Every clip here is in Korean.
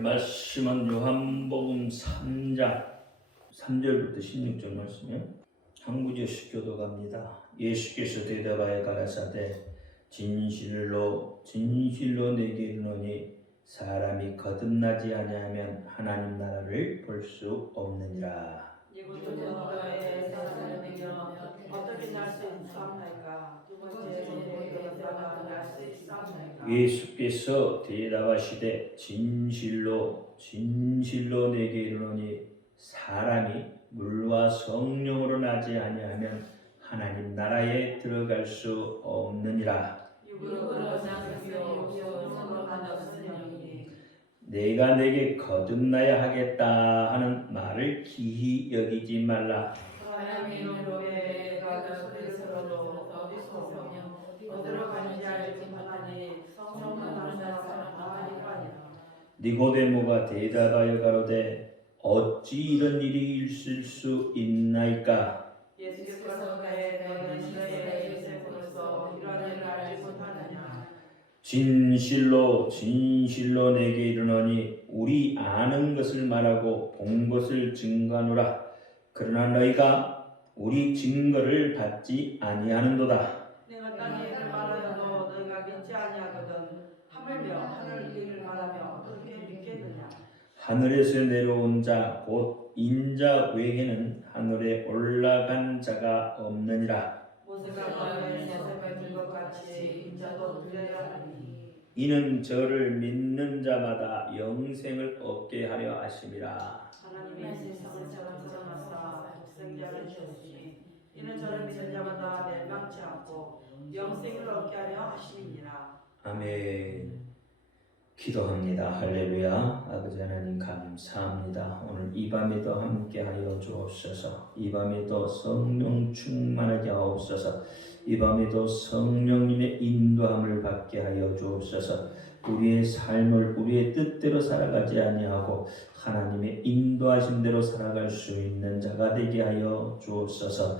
말씀은 요한복음 3장 3절부터 16절 말씀이에요. 한구제식 교도갑니다. 예수께서 대답하여 가라사대 진실로 내게 이르노니 사람이 거듭나지 아니하면 하나님 나라를 볼 수 없느니라. 니고데모가 사람에게 어떻게 날 수 있사옵나이까? 두 번째 너희가 날 수 있사옵나이까? 예수께서 대답하시되 진실로 내게 이르노니 사람이 물과 성령으로 나지 아니하면 하나님 나라에 들어갈 수 없느니라. 내가 내게 거듭나야 하겠다 하는 말을 기히 여기지 말라. 하나님의 이름으로 가서도 어디서 어디로 가는지 알지 못하니 성령은 다른 사람 다 아니라. 니고데모가 대답하여 가로되 어찌 이런 일이 있을 수 있나이까? 예수께서 그의 너희의 인생으로서 이런 일을 알지 못하느냐? 진실로 내게 이르노니 우리 아는 것을 말하고 본 것을 증거하노라. 그러나 너희가 우리 증거를 받지 아니하는도다. 내가 땅의 일을 말하여도 너희가 믿지 아니하거든. 하물며 하늘 일을 말하며 어떻게 믿겠느냐? 하늘에서 내려온 자 곧 인자 외에는 하늘에 올라간 자가 없느니라. 모세가 너희의 세상을 든것 같이 인자도 들려야 하니. 이는 저를 믿는 자마다 영생을 얻게 하려 하심이라. 하나님의 세상을 사랑하사 독생자를 주셨으니 이는 저를 믿는 자마다 멸망치 않고 영생을 얻게 하려 하심이니라. 아멘. 기도합니다. 할렐루야. 아버지 하나님 감사합니다. 오늘 이 밤에도 함께하여 주옵소서. 이 밤에도 성령 충만하게 하옵소서. 이 밤에도 성령님의 인도함을 받게 하여 주옵소서. 우리의 삶을 우리의 뜻대로 살아가지 아니하고 하나님의 인도하신 대로 살아갈 수 있는 자가 되게 하여 주옵소서.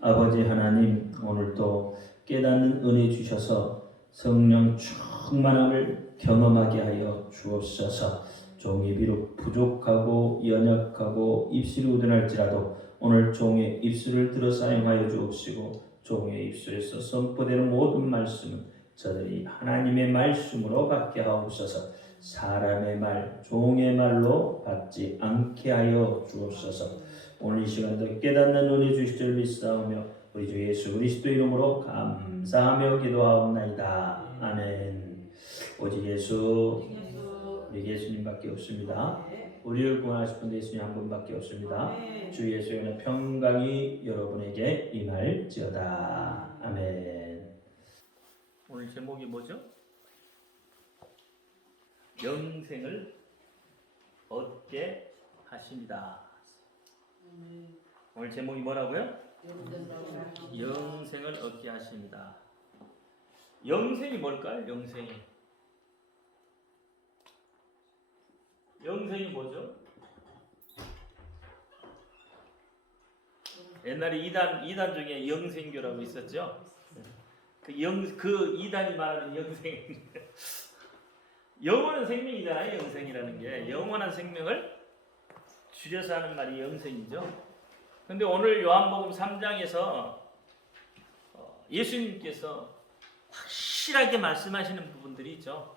아버지 하나님, 오늘도 깨닫는 은혜 주셔서 성령 충만함을 경험하게 하여 주옵소서. 종이 비록 부족하고 연약하고 입술이 우둔할지라도 오늘 종의 입술을 들어 사용하여 주옵시고 종의 입술에서 선포되는 모든 말씀은 저들이 하나님의 말씀으로 받게 하옵소서. 사람의 말, 종의 말로 받지 않게 하여 주옵소서. 오늘 이 시간도 깨닫는 은혜 주실 줄 믿사오며 우리 주 예수 그리스도 이름으로 감사하며 기도하옵나이다. 아멘. 오직 예수, 우리 예수님밖에 없습니다. 우리를 구원하실 분 예수님 한 분밖에 없습니다. 주 예수의 평강이 여러분에게 임할지어다. 아멘. 오늘 제목이 뭐죠? 영생을 얻게 하십니다. 오늘 제목이 뭐라고요? 영생을 얻게 하십니다. 영생이 뭘까요? 영생이 뭐죠? 옛날에 이단 중에 영생교라고 있었죠. 그 2단이 말하는 영생. 영원한 생명이잖아요. 영생이라는 게 영원한 생명을 줄여서 하는 말이 영생이죠. 근데 오늘 요한복음 3장에서 예수님께서 확실하게 말씀하시는 부분들이 있죠.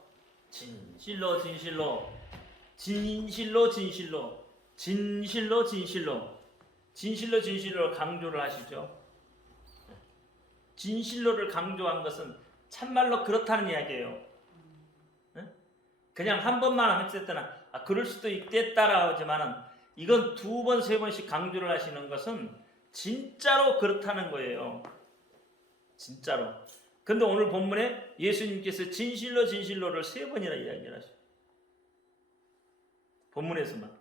진실로 강조를 하시죠. 진실로를 강조한 것은 참말로 그렇다는 이야기예요. 그냥 한 번만 했을 때는 그럴 수도 있겠다라고 하지만은 이건 2번, 3번씩 강조를 하시는 것은 진짜로 그렇다는 거예요. 진짜로. 근데 오늘 본문에 예수님께서 진실로를 3번이나 이야기를 하셔요. 본문에서만.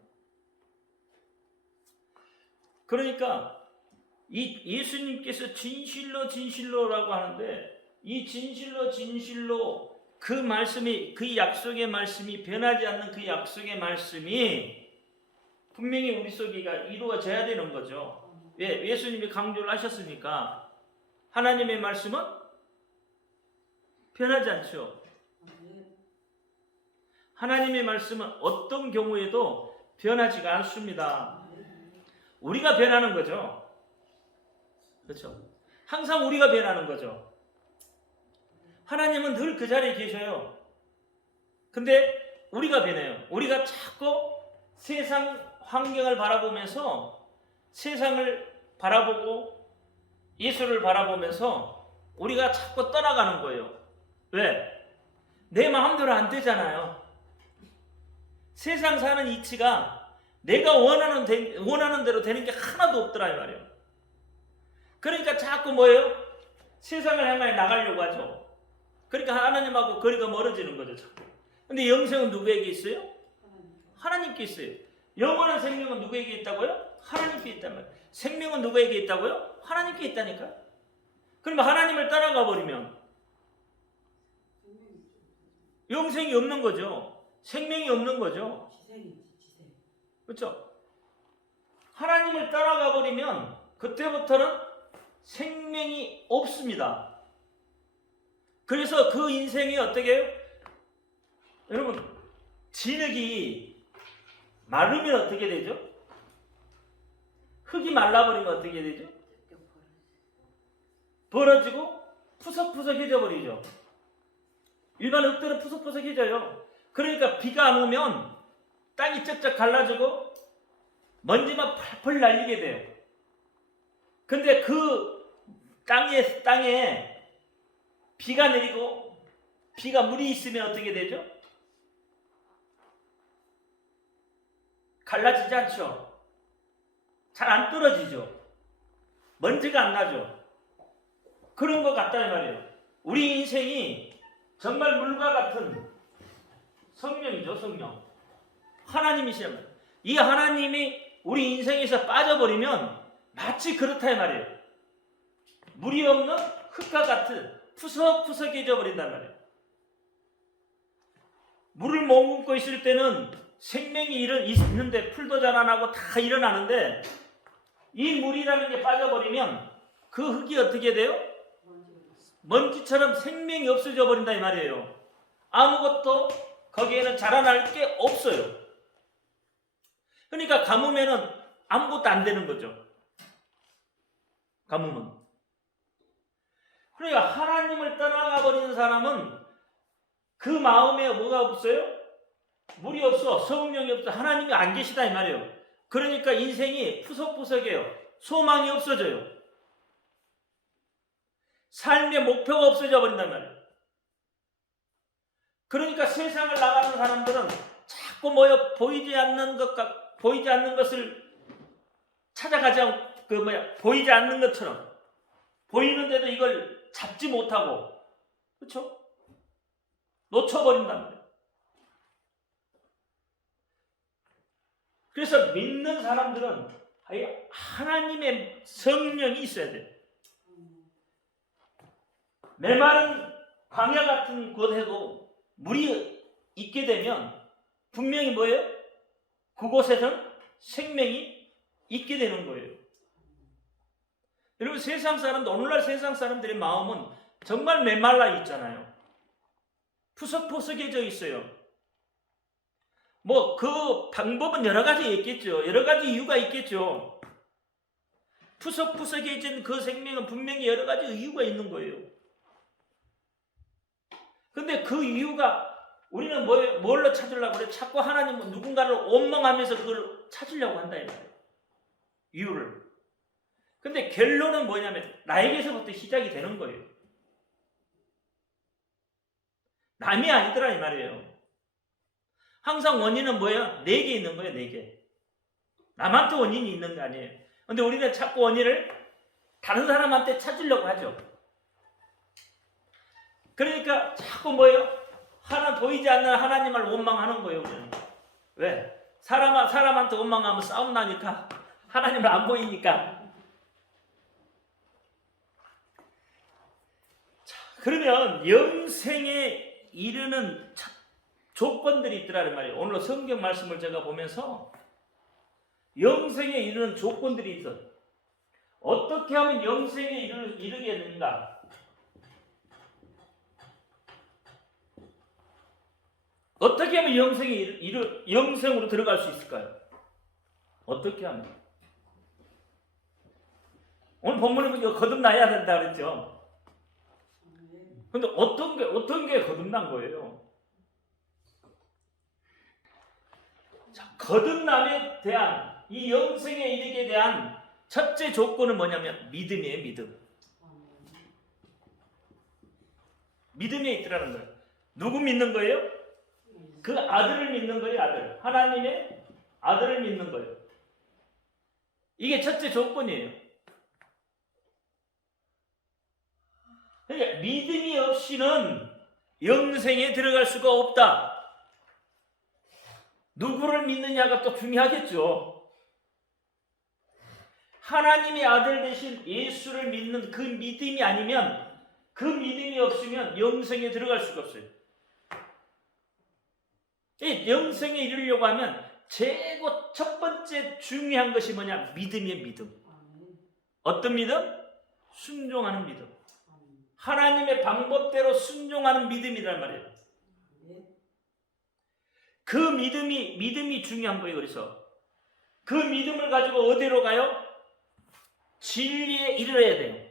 그러니까 이 예수님께서 진실로라고 하는데 이 진실로 그 말씀이, 그 약속의 말씀이 변하지 않는 그 약속의 말씀이 분명히 우리 속에가 이루어져야 되는 거죠. 왜? 예수님이 강조를 하셨으니까. 하나님의 말씀은 변하지 않죠. 하나님의 말씀은 어떤 경우에도 변하지가 않습니다. 우리가 변하는 거죠. 그렇죠? 항상 우리가 변하는 거죠. 하나님은 늘 그 자리에 계셔요. 근데 우리가 변해요. 우리가 자꾸 세상 환경을 바라보면서 세상을 바라보고 예수를 바라보면서 우리가 자꾸 떠나가는 거예요. 왜? 내 마음대로 안 되잖아요. 세상 사는 이치가 내가 원하는 대로 되는 게 하나도 없더라 이 말이에요. 그러니까 자꾸 뭐예요? 세상을 향해 나가려고 하죠. 그러니까 하나님하고 거리가 멀어지는 거죠. 자꾸. 근데 영생은 누구에게 있어요? 하나님께 있어요. 영원한 생명은 누구에게 있다고요? 하나님께 있단 말이에요. 생명은 누구에게 있다고요? 하나님께 있다니까. 그러면 하나님을 따라가 버리면 영생이 없는 거죠. 생명이 없는 거죠. 그렇죠? 하나님을 따라가 버리면 그때부터는 생명이 없습니다. 그래서 그 인생이 어떻게 해요? 여러분, 진흙이 마르면 어떻게 되죠? 흙이 말라버리면 어떻게 되죠? 벌어지고 푸석푸석해져 버리죠. 일반 흙들은 푸석푸석해져요. 그러니까 비가 안 오면 땅이 쩍쩍 갈라지고 먼지만 펄펄 날리게 돼요. 근데 그 땅에 비가 내리고 비가 물이 있으면 어떻게 되죠? 갈라지지 않죠. 잘 안 떨어지죠. 먼지가 안 나죠. 그런 것 같다 이 말이에요. 우리 인생이 정말 물과 같은 성령이죠. 성령. 하나님이시란 이 하나님이 우리 인생에서 빠져버리면 마치 그렇다 이 말이에요. 물이 없는 흙과 같은 푸석푸석해져 버린단 말이에요. 물을 머금고 있을 때는 생명이 있는데 풀도 자라나고 다 일어나는데 이 물이라는 게 빠져버리면 그 흙이 어떻게 돼요? 먼지처럼 생명이 없어져 버린다 이 말이에요. 아무것도 거기에는 자라날 게 없어요. 그러니까 가뭄에는 아무것도 안 되는 거죠. 가뭄은. 그러니까 하나님을 떠나가 버리는 사람은 그 마음에 뭐가 없어요? 물이 없어. 성령이 없어. 하나님이 안 계시다 이 말이에요. 그러니까 인생이 푸석푸석해요. 소망이 없어져요. 삶의 목표가 없어져 버린단 말이에요. 그러니까 세상을 나가는 사람들은 자꾸 보이지 않는 것을 찾아가자. 보이지 않는 것처럼 보이는데도 이걸 잡지 못하고, 그렇죠? 놓쳐버린단 말이에요. 그래서 믿는 사람들은 하나님의 성령이 있어야 돼요. 메마른 광야 같은 곳에도 물이 있게 되면 분명히 뭐예요? 그곳에서는 생명이 있게 되는 거예요. 여러분, 세상 사람들, 오늘날 세상 사람들의 마음은 정말 메말라 있잖아요. 푸석푸석해져 있어요. 그 방법은 여러 가지 있겠죠. 여러 가지 이유가 있겠죠. 푸석푸석해진 그 생명은 분명히 여러 가지 이유가 있는 거예요. 근데 그 이유가 우리는 뭘로 찾으려고 그래? 자꾸 하나님은 누군가를 원망하면서 그걸 찾으려고 한다 이 말이에요. 이유를. 근데 결론은 뭐냐면 나에게서부터 시작이 되는 거예요. 남이 아니더라 이 말이에요. 항상 원인은 뭐예요? 내게 있는 거예요. 내게. 남한테 원인이 있는 거 아니에요. 근데 우리는 자꾸 원인을 다른 사람한테 찾으려고 하죠. 그러니까 자꾸 보이지 않는 하나님을 원망하는 거예요. 우리는. 왜? 사람한테 원망하면 싸움 나니까. 하나님을 안 보이니까. 자, 그러면 영생에 이르는 조건들이 있더라는 말이에요. 오늘 성경 말씀을 제가 보면서 영생에 이르는 조건들이 있어. 어떻게 하면 영생에 이르게 되는가? 어떻게 하면 영생으로 들어갈 수 있을까요? 어떻게 하면? 오늘 본문에 보니까 거듭나야 된다 그랬죠. 근데 어떤 게 거듭난 거예요? 자, 거듭남에 대한 이 영생에 이르게 대한 첫째 조건은 뭐냐면 믿음이에요. 믿음. 믿음에 있더라는 거예요. 누구 믿는 거예요? 그 아들을 믿는 거예요. 아들. 하나님의 아들을 믿는 거예요. 이게 첫째 조건이에요. 그러니까 믿음이 없이는 영생에 들어갈 수가 없다. 누구를 믿느냐가 또 중요하겠죠. 하나님의 아들 대신 예수를 믿는 그 믿음이 아니면, 그 믿음이 없으면 영생에 들어갈 수가 없어요. 이 영생에 이르려고 하면 최고 첫 번째 중요한 것이 뭐냐? 믿음이에요. 믿음. 어떤 믿음? 순종하는 믿음. 하나님의 방법대로 순종하는 믿음이란 말이에요. 그 믿음이 중요한 거예요. 그래서 그 믿음을 가지고 어디로 가요? 진리에 이르러야 돼요.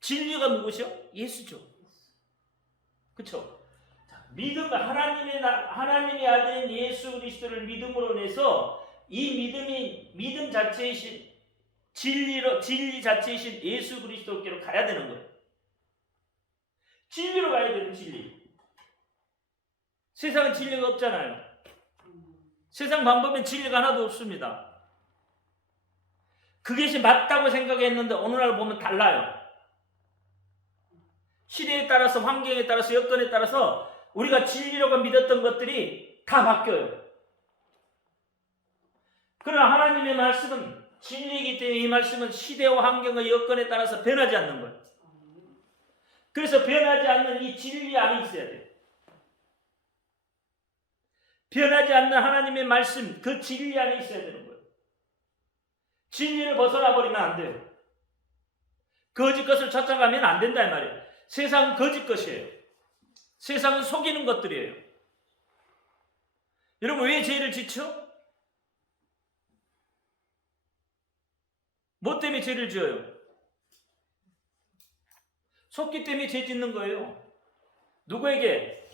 진리가 누구시요? 예수죠. 그렇죠? 믿음, 하나님의 아들인 예수 그리스도를 믿음으로 내서 이 믿음 자체이신 진리 자체이신 예수 그리스도께로 가야 되는 거예요. 진리로 가야 돼요. 진리. 세상은 진리가 없잖아요. 세상 방법엔 진리가 하나도 없습니다. 그것이 맞다고 생각했는데 오늘날 보면 달라요. 시대에 따라서, 환경에 따라서, 여건에 따라서 우리가 진리라고 믿었던 것들이 다 바뀌어요. 그러나 하나님의 말씀은 진리이기 때문에 이 말씀은 시대와 환경과 여건에 따라서 변하지 않는 거예요. 그래서 변하지 않는 이 진리 안에 있어야 돼요. 변하지 않는 하나님의 말씀, 그 진리 안에 있어야 되는 거예요. 진리를 벗어나 버리면 안 돼요. 거짓 것을 찾아가면 안 된다 이 말이에요. 세상은 거짓 것이에요. 세상은 속이는 것들이에요. 여러분, 왜 죄를 짓죠? 뭐 때문에 죄를 지어요? 속기 때문에 죄 짓는 거예요. 누구에게?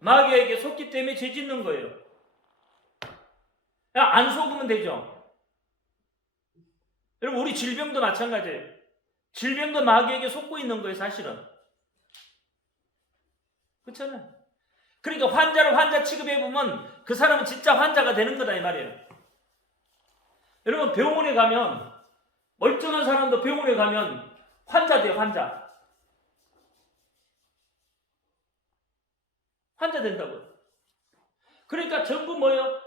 마귀에게 속기 때문에 죄 짓는 거예요. 안 속으면 되죠. 여러분, 우리 질병도 마찬가지예요. 질병도 마귀에게 속고 있는 거예요, 사실은. 그렇잖아요. 그러니까 환자를 환자 취급해보면 그 사람은 진짜 환자가 되는 거다 이 말이에요. 여러분, 병원에 가면, 멀쩡한 사람도 병원에 가면 환자 돼요. 환자 된다고요. 그러니까 전부 뭐예요?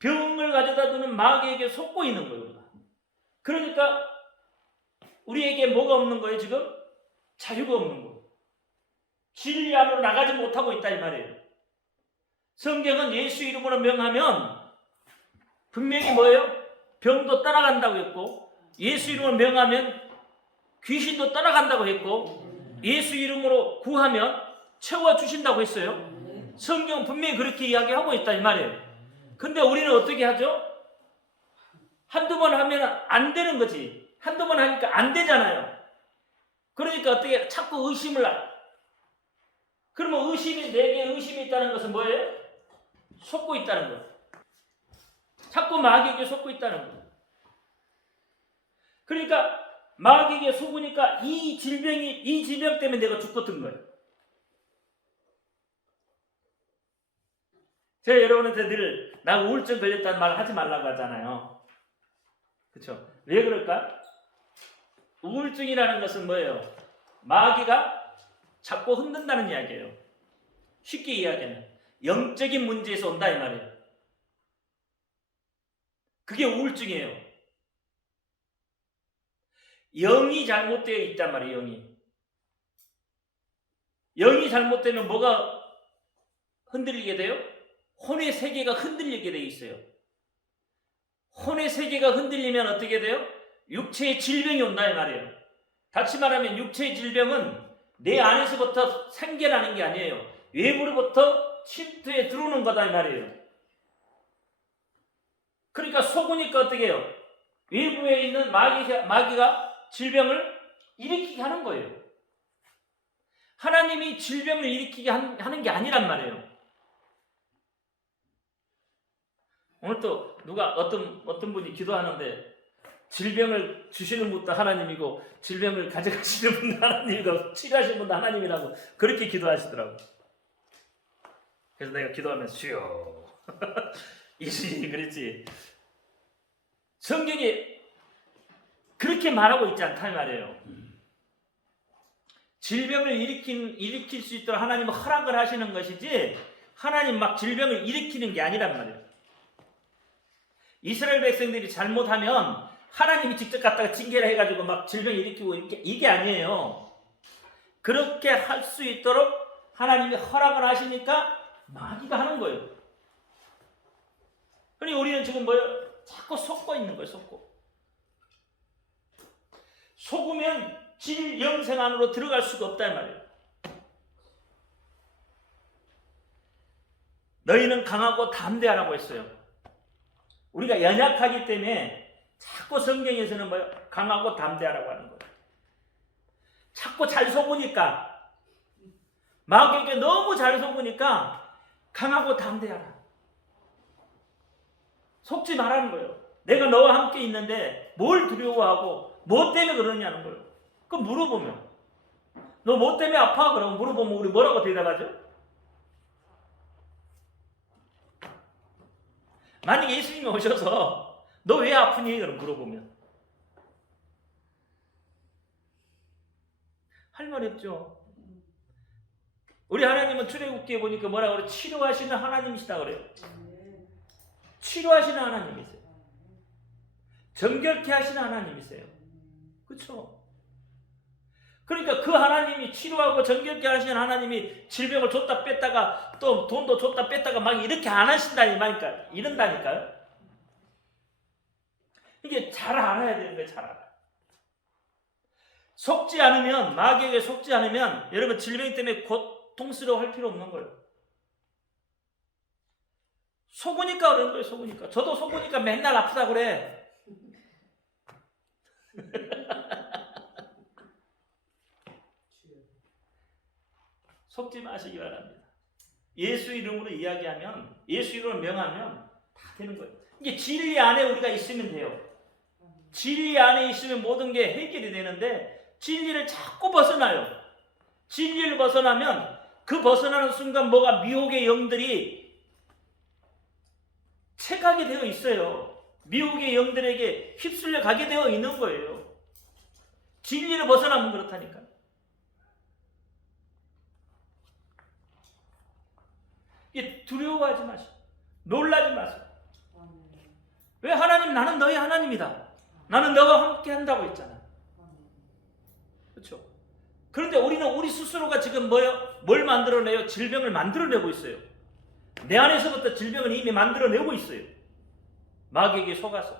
병을 가져다 두는 마귀에게 속고 있는 거예요. 그러니까 우리에게 뭐가 없는 거예요? 지금 자유가 없는 거예요. 진리 안으로 나가지 못하고 있다 이 말이에요. 성경은 예수 이름으로 명하면 분명히 뭐예요? 병도 떠나간다고 했고, 예수 이름으로 명하면 귀신도 떠나간다고 했고, 예수 이름으로 구하면 채워주신다고 했어요. 성경은 분명히 그렇게 이야기하고 있다 이 말이에요. 근데 우리는 어떻게 하죠? 한두 번 하면 안 되는 거지. 한두 번 하니까 안 되잖아요. 그러니까 어떻게 자꾸 의심을 그러면 내게 의심이 있다는 것은 뭐예요? 속고 있다는 거예요. 자꾸 마귀에게 속고 있다는 거예요. 그러니까 마귀에게 속으니까 이 질병 때문에 내가 죽거든 거예요. 제가 여러분한테 늘 나 우울증 걸렸다는 말 하지 말라고 하잖아요. 그렇죠? 왜 그럴까? 우울증이라는 것은 뭐예요? 마귀가 자꾸 흔든다는 이야기예요. 쉽게 이야기하면 영적인 문제에서 온다 이 말이에요. 그게 우울증이에요. 영이 잘못되어 있단 말이에요. 영이 잘못되면 뭐가 흔들리게 돼요? 혼의 세계가 흔들리게 되어 있어요. 혼의 세계가 흔들리면 어떻게 돼요? 육체의 질병이 온다 이 말이에요. 다시 말하면 육체의 질병은 내 안에서부터 생겨나는 게 아니에요. 외부로부터 침투해 들어오는 거다 이 말이에요. 그러니까 속으니까 어떻게 해요? 외부에 있는 마귀가 질병을 일으키게 하는 거예요. 하나님이 질병을 일으키게 하는 게 아니란 말이에요. 오늘 또 누가 어떤 분이 기도하는데 질병을 주시는 분도 하나님이고 질병을 가져가시는 분도 하나님이고 치료하시는 분도 하나님이라고 그렇게 기도하시더라고. 그래서 내가 기도하면서 주여 예수님이 그랬지. 성경에 그렇게 말하고 있지 않다 이 말이에요. 질병을 일으킬 수 있도록 하나님은 허락을 하시는 것이지 하나님 막 질병을 일으키는 게 아니란 말이에요. 이스라엘 백성들이 잘못하면 하나님이 직접 갖다가 징계를 해가지고 막 질병 일으키고 이게 아니에요. 그렇게 할 수 있도록 하나님이 허락을 하시니까 마귀가 하는 거예요. 그러니 우리는 지금 뭐예요? 자꾸 속고 있는 거예요. 속으면 질 영생 안으로 들어갈 수가 없다 이 말이에요. 너희는 강하고 담대하라고 했어요. 우리가 연약하기 때문에 자꾸 성경에서는 뭐예요? 강하고 담대하라고 하는 거예요. 자꾸 잘 속으니까 마귀에게 너무 잘 속으니까 강하고 담대하라. 속지 말라는 거예요. 내가 너와 함께 있는데 뭘 두려워하고 뭐 때문에 그러냐는 거예요. 그럼 물어보면 너 뭐 때문에 아파? 그러면 물어보면 우리 뭐라고 대답하죠? 만약에 예수님이 오셔서 너 왜 아프니? 그럼 물어보면 할 말이 없죠. 우리 하나님은 출애굽기에 보니까 뭐라고 그래요? 치료하시는 하나님이시다 그래요. 치료하시는 하나님이세요. 정결케 하시는 하나님이세요. 그렇죠? 그러니까 그 하나님이 치료하고 정결케 하시는 하나님이 질병을 줬다 뺐다가 또 돈도 줬다 뺐다가 막 이렇게 안 하신다니 말니까 이런다니까요. 이게 잘 알아야 되는 거예요. 잘 알아. 속지 않으면 마귀에게 속지 않으면 여러분 질병 때문에 고통스러워할 필요 없는 거예요. 속으니까 그런 거예요. 속으니까. 저도 속으니까 맨날 아프다 그래. 속지 마시기 바랍니다. 예수 이름으로 이야기하면 예수 이름으로 명하면 다 되는 거예요. 이게 진리 안에 우리가 있으면 돼요. 진리 안에 있으면 모든 게 해결이 되는데 진리를 자꾸 벗어나요. 진리를 벗어나면 그 벗어나는 순간 뭐가 미혹의 영들이 채가게 되어 있어요. 미혹의 영들에게 휩쓸려 가게 되어 있는 거예요. 진리를 벗어나면 그렇다니까. 이게 두려워하지 마시고 놀라지 마세요. 왜 하나님 나는 너희 하나님이다. 나는 너와 함께 한다고 했잖아. 그렇죠? 그런데 우리는 우리 스스로가 지금 뭘 만들어내요? 질병을 만들어내고 있어요. 내 안에서부터 질병을 이미 만들어내고 있어요. 마귀에게 속아서.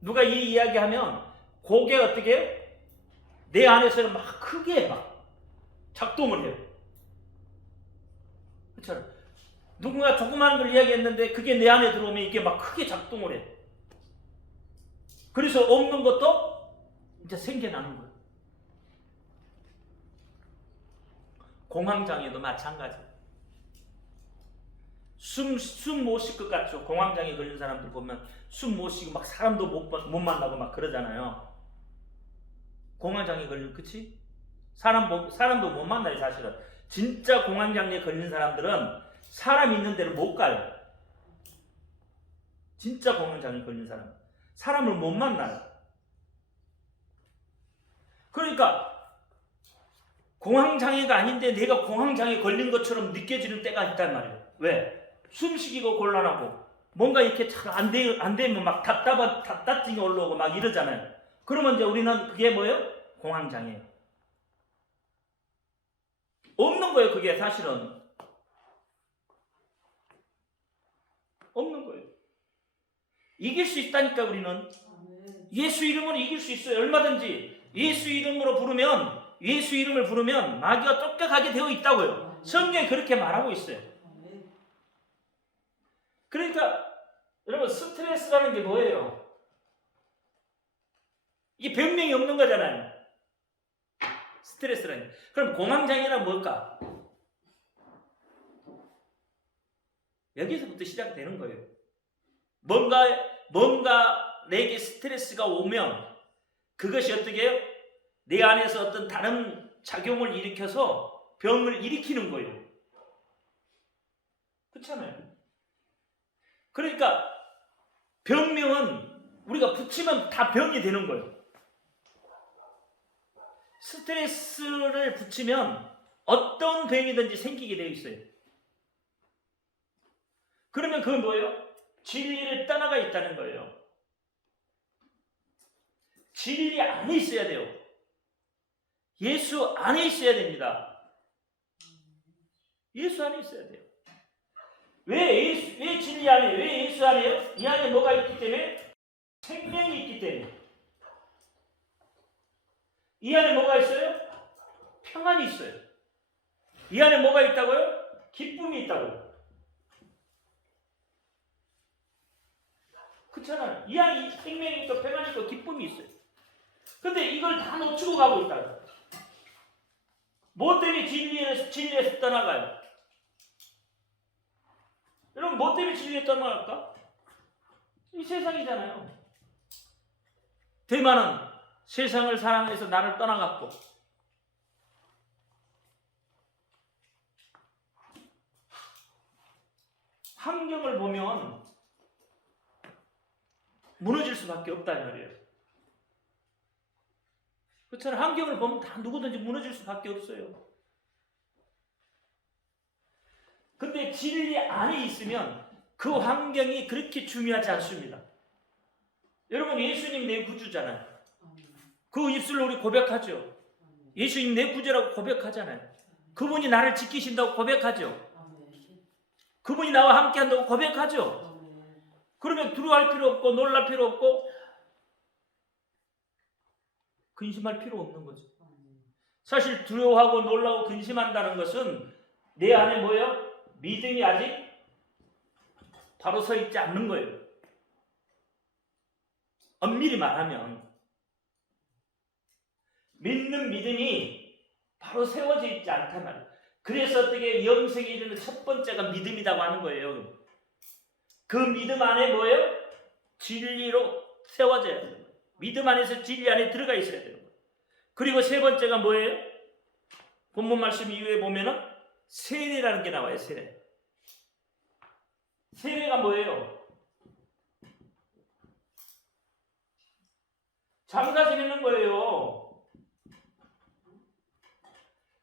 누가 이 이야기하면 그게 어떻게 해요? 내 안에서는 막 크게 막 작동을 해요. 그렇죠? 누군가 조그마한 걸 이야기했는데 그게 내 안에 들어오면 이게 막 크게 작동을 해. 그래서 없는 것도 이제 생겨나는 거예요. 공황장애도 마찬가지. 숨 못 쉴 것 같죠. 공황장애 걸린 사람들 보면 숨 못 쉬고 막 사람도 못 만나고 막 그러잖아요. 공황장애 걸린, 그치? 사람도 못 만나요, 사실은. 진짜 공황장애 걸린 사람들은 사람 있는 데를 못 가요. 진짜 공황장애 걸린 사람. 사람을 못 만나요. 그러니까 공황장애가 아닌데 내가 공황장애 걸린 것처럼 느껴지는 때가 있단 말이에요. 왜? 숨쉬기가 곤란하고 뭔가 이렇게 잘 안 되면 막 답답증이 올라오고 막 이러잖아요. 그러면 이제 우리는 그게 뭐예요? 공황장애. 없는 거예요. 그게 사실은. 없는 거예요. 이길 수 있다니까 우리는. 예수 이름으로 이길 수 있어요. 얼마든지. 예수 이름을 부르면 마귀가 쫓겨가게 되어 있다고요. 성경이 그렇게 말하고 있어요. 그러니까 여러분 스트레스라는 게 뭐예요? 이게 병명이 없는 거잖아요. 스트레스라는 게. 그럼 공황장애는 뭘까? 여기서부터 시작되는 거예요. 뭔가 내게 스트레스가 오면 그것이 어떻게 해요? 내 안에서 어떤 다른 작용을 일으켜서 병을 일으키는 거예요. 그렇잖아요. 그러니까 병명은 우리가 붙이면 다 병이 되는 거예요. 스트레스를 붙이면 어떤 병이든지 생기게 되어 있어요. 그러면 그건 뭐예요? 진리를 떠나가 있다는 거예요. 진리 안에 있어야 돼요. 예수 안에 있어야 됩니다. 예수 안에 있어야 돼요. 왜 진리 안에, 왜 예수 안에요? 이 안에 뭐가 있기 때문에? 생명이 있기 때문에. 이 안에 뭐가 있어요? 평안이 있어요. 이 안에 뭐가 있다고요? 기쁨이 있다고요. 그렇잖아요. 이 안에 생명이 있고 평안이 있고 기쁨이 있어요. 근데 이걸 다 놓치고 가고 있다고요. 뭐 때문에 진리에서 떠나가요? 여러분 뭐 때문에 진리에 떠나갈까? 이 세상이잖아요. 대만은 세상을 사랑해서 나를 떠나갔고 환경을 보면 무너질 수밖에 없다 이 말이에요. 그렇잖아요. 환경을 보면 다 누구든지 무너질 수밖에 없어요. 근데 진리 안에 있으면 그 환경이 그렇게 중요하지 않습니다. 여러분 예수님 내 구주잖아요. 그 입술로 우리 고백하죠. 예수님 내 구주라고 고백하잖아요. 그분이 나를 지키신다고 고백하죠. 그분이 나와 함께 한다고 고백하죠. 그러면 두려워할 필요 없고 놀랄 필요 없고 근심할 필요 없는 거죠. 사실 두려워하고 놀라고 근심한다는 것은 내 안에 뭐예요? 믿음이 아직 바로 서 있지 않는 거예요. 엄밀히 말하면 믿는 믿음이 바로 세워져 있지 않단 말이에요. 그래서 어떻게 영생에 이르는 첫 번째가 믿음이라고 하는 거예요. 그 믿음 안에 뭐예요? 진리로 세워져야 돼요. 믿음 안에서 진리 안에 들어가 있어야 돼요. 그리고 세 번째가 뭐예요? 본문 말씀 이후에 보면은 세례라는 게 나와요. 세례. 세례가 뭐예요? 장사 지내는 거예요.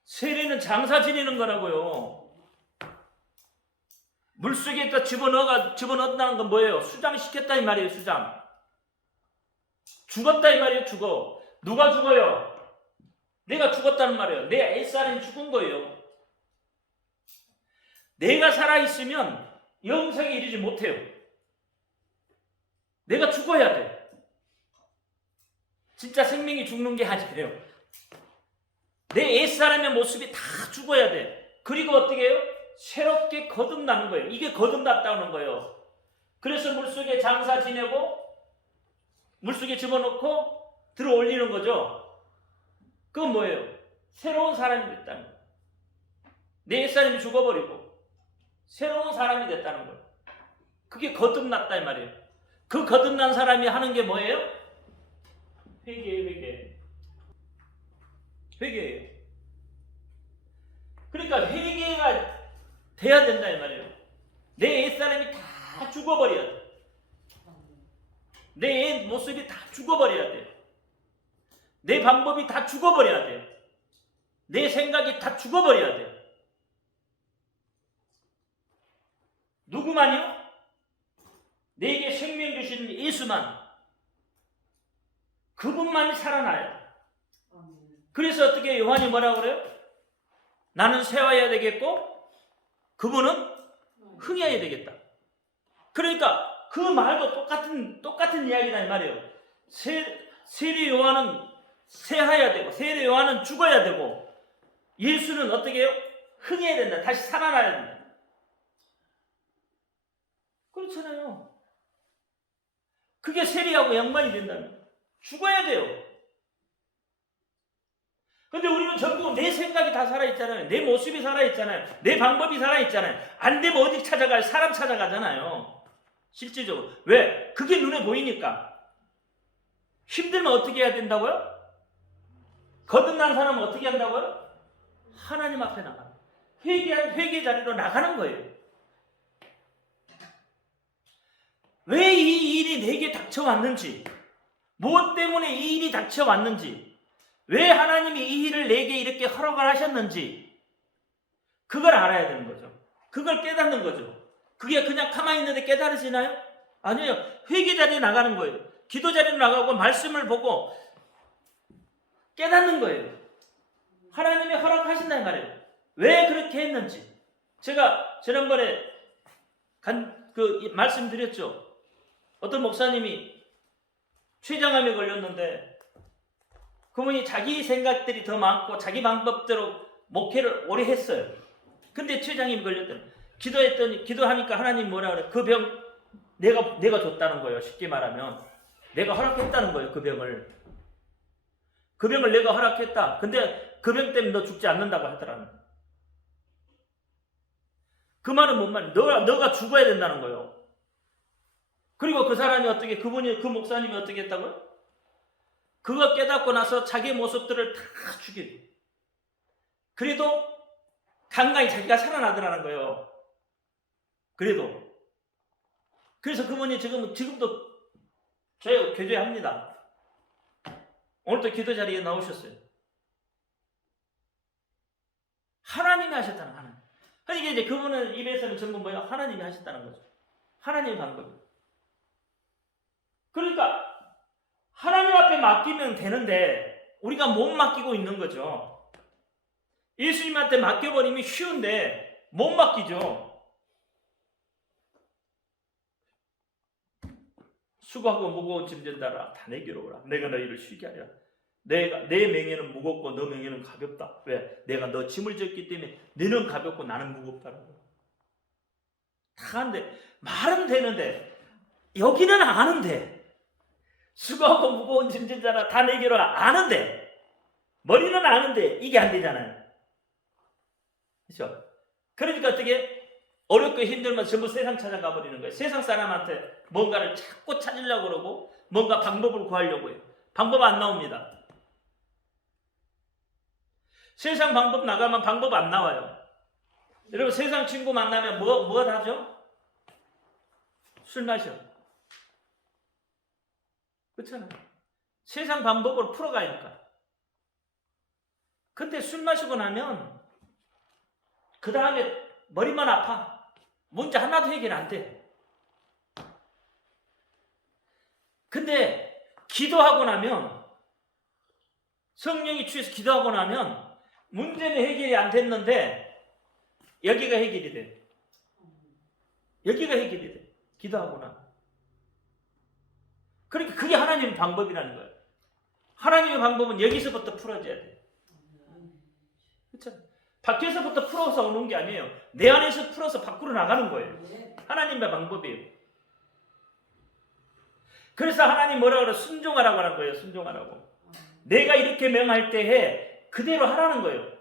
세례는 장사 지내는 거라고요. 물속에다 집어넣는다는 건 뭐예요? 수장시켰다 이 말이에요. 수장. 죽었다 이 말이에요. 죽어. 누가 죽어요? 내가 죽었다는 말이에요. 내 옛사람이 죽은 거예요. 내가 살아있으면 영생에 이르지 못해요. 내가 죽어야 돼. 진짜 생명이 죽는 게 아니에요. 내 옛사람의 모습이 다 죽어야 돼. 그리고 어떻게 해요? 새롭게 거듭나는 거예요. 이게 거듭났다는 거예요. 그래서 물속에 장사 지내고 물속에 집어넣고 들어 올리는 거죠. 그건 뭐예요? 새로운 사람이 됐다는 거예요. 내 옛사람이 죽어버리고 새로운 사람이 됐다는 거예요. 그게 거듭났다 이 말이에요. 그 거듭난 사람이 하는 게 뭐예요? 회개예요. 그러니까 회개가 돼야 된다 이 말이에요. 내 옛사람이 다 죽어버려야 돼. 내 옛 모습이 다 죽어버려야 돼. 내 방법이 다 죽어버려야 돼. 내 생각이 다 죽어버려야 돼. 누구만요? 내게 생명 주시는 예수만. 그분만이 살아나요. 그래서 어떻게 요한이 뭐라고 그래요? 나는 쇠화해야 되겠고 그분은 흥해야 되겠다. 그러니까 그 말도 똑같은 이야기다 이 말이에요. 세례 요한은 쇠화해야 되고 세례 요한은 죽어야 되고 예수는 어떻게 해요? 흥해야 된다. 다시 살아나야 된다. 그렇잖아요. 그게 세리하고 양반이 된다면 죽어야 돼요. 근데 우리는 전부 내 생각이 다 살아있잖아요. 내 모습이 살아있잖아요. 내 방법이 살아있잖아요. 안 되면 어디 찾아가요? 사람 찾아가잖아요. 실질적으로. 왜? 그게 눈에 보이니까. 힘들면 어떻게 해야 된다고요? 거듭난 사람은 어떻게 한다고요? 하나님 앞에 나가는 회개 자리로 나가는 거예요. 왜 이 일이 내게 닥쳐왔는지, 무엇 때문에 이 일이 닥쳐왔는지, 왜 하나님이 이 일을 내게 이렇게 허락을 하셨는지 그걸 알아야 되는 거죠. 그걸 깨닫는 거죠. 그게 그냥 가만히 있는데 깨달으시나요? 아니에요. 회개 자리에 나가는 거예요. 기도 자리에 나가고 말씀을 보고 깨닫는 거예요. 하나님이 허락하신다는 말이에요. 왜 그렇게 했는지. 제가 지난번에 말씀드렸죠. 어떤 목사님이 췌장암에 걸렸는데 그분이 자기 생각들이 더 많고 자기 방법대로 목회를 오래 했어요. 근데 췌장암이 걸렸더니 기도하니까 하나님 뭐라 그래? 그 병 내가 줬다는 거예요. 쉽게 말하면 내가 허락했다는 거예요. 그 병을 내가 허락했다. 근데 그 병 때문에 너 죽지 않는다고 하더라는. 그 말은 뭔 말이야? 너가 죽어야 된다는 거예요. 그리고 그 사람이 그 목사님이 어떻게 했다고요? 그거 깨닫고 나서 자기 모습들을 다 죽이고. 그래도 간간히 자기가 살아나더라는 거예요. 그래서 그분이 지금도 저희 교제에 합니다. 오늘도 기도 자리에 나오셨어요. 하나님이 하셨다는 하나님. 그러니까 이제 그분은 입에서는 전부 뭐야? 하나님이 하셨다는 거죠. 하나님의 방법. 그러니까 하나님 앞에 맡기면 되는데 우리가 못 맡기고 있는 거죠. 예수님한테 맡겨버리면 쉬운데 못 맡기죠. 수고하고 무거운 짐진 자라 다 내게로 오라. 내가 너희를 쉬게 하리라. 내 맹에는 무겁고 너 맹에는 가볍다. 왜? 내가 너 짐을 졌기 때문에 너는 가볍고 나는 무겁다라고. 다 하는데 말은 되는데 여기는 아는데 수고하고 무거운 짐진 자라 다 내게로 오라. 아는데 머리는 아는데 이게 안 되잖아요. 그렇죠? 그러니까 어떻게 어렵고 힘들면 전부 세상 찾아가 버리는 거예요. 세상 사람한테 뭔가를 자꾸 찾으려고 그러고 뭔가 방법을 구하려고 해요. 방법 안 나옵니다. 세상 방법 나가면 방법 안 나와요. 여러분 세상 친구 만나면 뭐 하죠? 술 마셔. 그렇잖아요. 세상 방법으로 풀어가니까. 근데 술 마시고 나면 그 다음에 머리만 아파. 문제 하나도 해결 안 돼. 근데 기도하고 나면 성령이 취해서 기도하고 나면 문제는 해결이 안 됐는데 여기가 해결이 돼. 여기가 해결이 돼. 기도하고 나면. 그러니까 그게 하나님의 방법이라는 거예요. 하나님의 방법은 여기서부터 풀어져야 돼. 그렇죠? 밖에서부터 풀어서 오는 게 아니에요. 내 안에서 풀어서 밖으로 나가는 거예요. 하나님의 방법이에요. 그래서 하나님 뭐라고 그래? 순종하라고 하는 거예요. 순종하라고. 내가 이렇게 명할 때에 그대로 하라는 거예요.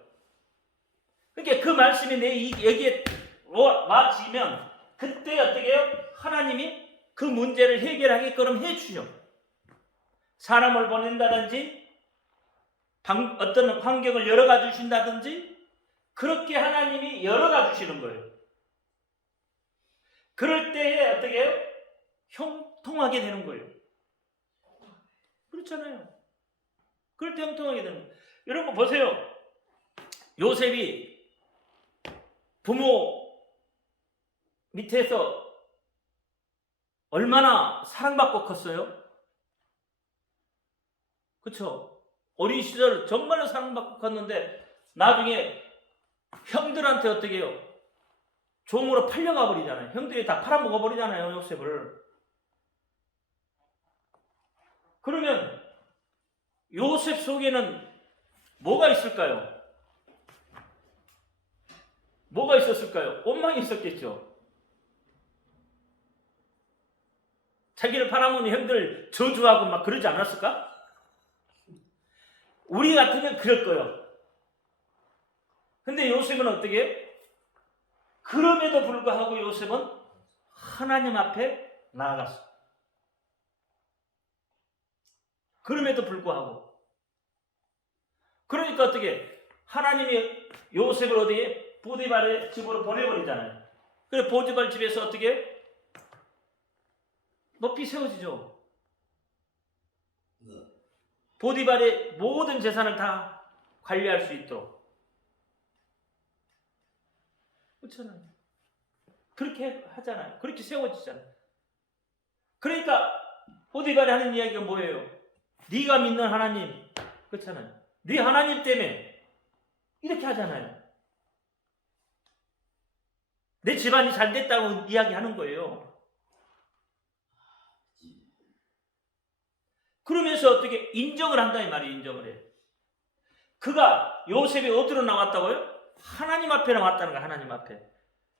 그러니까 그 말씀이 여기에 와지면 그때 어떻게 해요? 하나님이 그 문제를 해결하게끔 해주죠. 사람을 보낸다든지 어떤 환경을 열어가 주신다든지 그렇게 하나님이 열어가 주시는 거예요. 그럴 때에 어떻게 해요? 형통하게 되는 거예요. 그렇잖아요. 그럴 때 형통하게 되는 거예요. 여러분 보세요. 요셉이 부모 밑에서 얼마나 사랑받고 컸어요? 그렇죠? 어린 시절 정말로 사랑받고 컸는데 나중에 형들한테 어떻게 해요? 종으로 팔려가 버리잖아요. 형들이 다 팔아먹어 버리잖아요. 요셉을. 그러면 요셉 속에는 뭐가 있을까요? 없었을까요? 원망이 있었겠죠. 자기를 팔아먹는 형들을 저주하고 막 그러지 않았을까? 우리 같으면 그럴 거예요. 근데 요셉은 어떻게 해요? 그럼에도 불구하고 요셉은 하나님 앞에 나아갔어. 그럼에도 불구하고. 그러니까 어떻게 해요? 하나님이 요셉을 어디에? 보디발의 집으로 보내버리잖아요. 그래 보디발 집에서 어떻게 해요? 높이 세워지죠. 보디발의 모든 재산을 다 관리할 수 있도록. 그렇잖아요. 그렇게 하잖아요. 그렇게 세워지잖아요. 그러니까 보디발이 하는 이야기가 뭐예요? 네가 믿는 하나님, 그렇잖아요. 네 하나님 때문에 이렇게 하잖아요. 내 집안이 잘 됐다고 이야기하는 거예요. 그러면서 어떻게 인정을 한다 이 말이에요. 인정을 해. 그가 요셉이 어디로 나왔다고요? 하나님 앞에 나왔다는 거야. 하나님 앞에.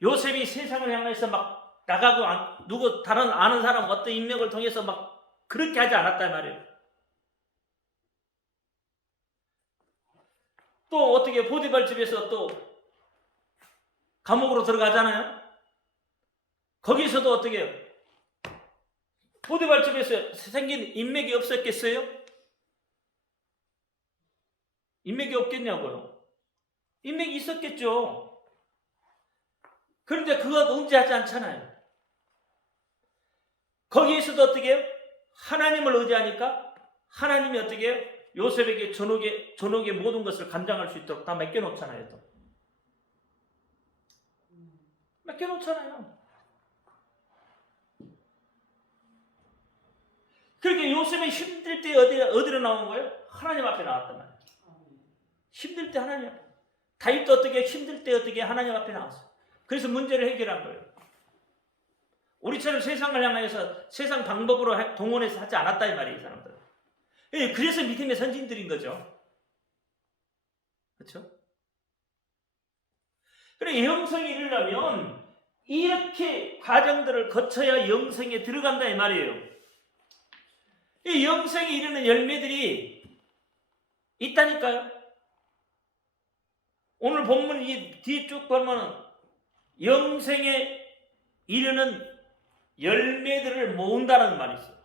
요셉이 세상을 향해서 막 나가고 누구 다른 아는 사람 어떤 인맥을 통해서 막 그렇게 하지 않았단 말이에요. 또 어떻게 보디발 집에서 또 감옥으로 들어가잖아요. 거기서도 어떻게 해요? 보디발 집에서 생긴 인맥이 없었겠어요? 인맥이 없겠냐고요. 인맥이 있었겠죠. 그런데 그거 응지하지 않잖아요. 거기에서도 어떻게 해요? 하나님을 의지하니까 하나님이 어떻게 해요? 요셉에게 전옥의 모든 것을 감당할 수 있도록 다 맡겨놓잖아요. 또. 맡겨놓잖아요. 그러니까 요셉이 힘들 때 어디로 나온 거예요? 하나님 앞에 나왔단 말이에요. 힘들 때 하나님 앞에. 다윗도 어떻게 힘들 때 어떻게 하나님 앞에 나왔어요. 그래서 문제를 해결한 거예요. 우리처럼 세상을 향해서 세상 방법으로 동원해서 하지 않았다 이 말이에요. 이 사람들. 그래서 믿음의 선진들인 거죠. 그렇죠? 그래 영성이 이르려면 이렇게 과정들을 거쳐야 영성에 들어간다 이 말이에요. 이 영성에 이르는 열매들이 있다니까요. 오늘 본문 이 뒤에 쭉 보면 영생에 이르는 열매들을 모은다는 말이 있어요.